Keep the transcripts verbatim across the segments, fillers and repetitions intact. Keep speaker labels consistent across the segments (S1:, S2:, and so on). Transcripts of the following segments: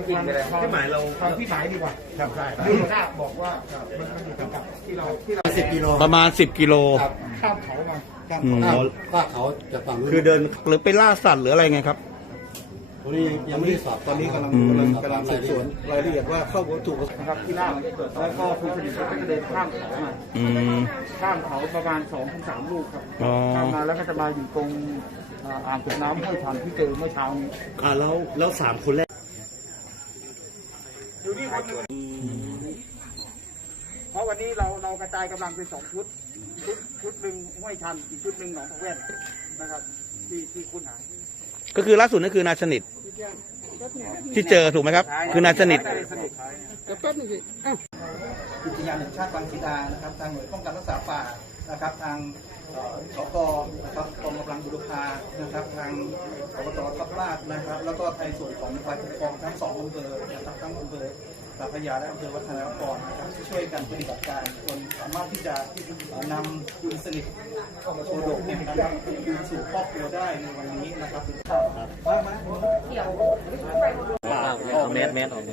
S1: จริงเลยที่หมายเรา
S2: ทางที่หมายดีกว่าครับใช่ดูหน้าบอกว่ามันมันอยู่กับที่เราที่เราสิบกิโล
S3: ประมาณสิบกิโล
S2: ข้ามเขามาข้าม
S3: อืม
S2: เขาข้ามเขาจะฝั่ง
S3: คือเดินหรือไปล่าสัตว์หรืออะไรไงครับ
S2: ตรงนี้ยังไม่ได้สอบตอนนี้กำลังกำลังกำลังสืบสวนรายละเอียดว่าเข้าวัตถุนะครับที่ล่าแล้วก็คุณสนิทก็จะเดินข้ามเขามา
S3: อืม
S2: ข้ามเขาประมาณสองถึงสามลูกครับ
S3: อ๋อ
S2: ข้ามมาแล้วก็จะมาอยู่ตรงอ่างเก็บน้ำห้วยทันที่เจอเมื่อเช้านี้
S3: อ่าแล้วแล้วสามคนแรก
S2: อยู่นี่คนหนึ่งเพราะวันนี้เราเรากระจายกำลังเป็นสองชุดชุดชุดหนึ่งห้วยทันอีกชุดหนึ่งหนองผักแว่นนะครับที่ที่คุณหา
S3: ก็คือล่าสุดนั่นคือนายสนิทที่เจอถูกไหมครับ คือนายสนิท
S2: จะต้นนึงสิอุทยานแห่งชาติบางสีดานะครับทางหน่วยป้องกันรักษาป่านะครับทางสกนะครับกองกำลังบุรพานะครับทางอบตทับลาดนะครับแล้วก็ในส่วนของฝ่ายปกครองทั้งสองอำเภอนะครับทั้งอำเภอตาพระยาและอำเภอวัฒนานครนะครับที่ช่วยกันปฏิบัติการจนสามารถที่จะนำคุณสนิทเข้ามาโชว์ดกเนี่ยนะครับคืนสู่ครอบครัวได้ในวันนี้นะครับมามา
S1: เมตรเมตรออก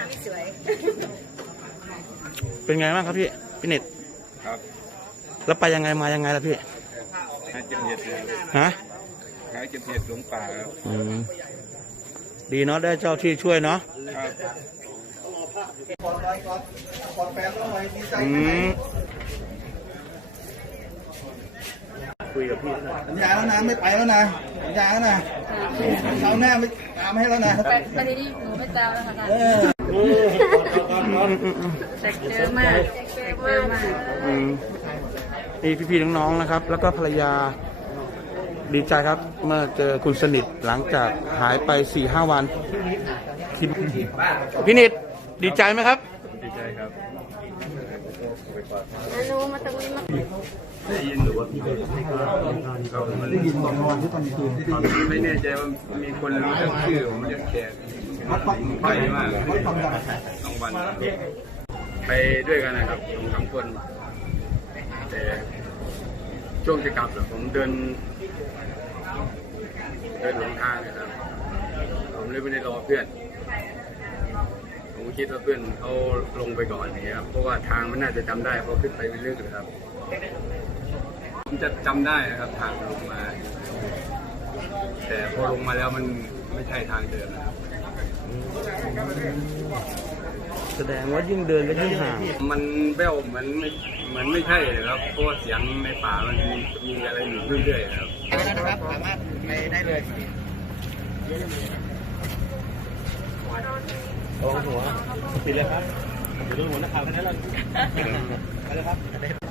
S3: เป็นไงบ้างครับพี่พี่เน็ต
S1: ครับ
S3: แล้วไปยังไงมายังไงล่ะพี่
S1: หาเจ็บเห็ดเลย
S3: ฮะ
S1: หาเจ็บเห็ดหลงป่าครับ
S3: อืมดีเนาะได้เจ้าที่ช่วยเนาะ
S1: ครับ
S3: อืมคุยกับพี่หน่อย
S2: สัญญาแล้วนะไม่ไปแล้วนะสัญญาแล้วนะเขาหน้าไม่ตามให้แล้วนะ
S4: ไปไปที่นี่หนูไม่ตามแล้วค่ะ
S2: เออ
S4: แต่เจอมากเจอมาก
S3: อืมนี่พี่ๆน้องๆนะครับ แล้วก็ภรรยาดีใจครับเมื่อเจอคุณสนิทหลังจากหายไปสี่ห้าวันพี่นิดดีใจไหมครับ
S1: ดีใจครับ
S4: หนูมาตรงนี้มา
S1: ได้ยินหรือว่าเราได้ยินตอนนอนที่ตอนคืนไม่แน่ใจว่ามีคนรู้จักชื่อผมเรียกแขกไปมากสองวันไปด้วยกันนะครับสองสามคนแต่ช่วงจะกลับผมเดินเดินหลงทางนะครับผมเลยไม่ได้รอเพื่อนผมคิดว่าเพื่อนเขาลงไปก่อนนี่ครับเพราะว่าทางมันน่าจะจำได้เพราะขึ้นไปเรื่อยๆครับผมจะจำได้นะครับทางลงมา แต่พอลงมาแล้วมันไม่ใช่ทางเดินนะครับ
S3: แสดงว่ายิ่งเดินก็ยิ่งห่าง
S1: มันแว่วเหมือนไม่เหมือนไม่ใช่เลยครับเพราะว่าเสียงในป่ามันมีอะไรอยู่เรื่อยๆครับ
S2: นะครับสามารถไปได้เลย
S3: ระวังหัวปิดเลยครับเดี๋ยวโดนหัวนักข่าวกันแล้วไปเลยครับ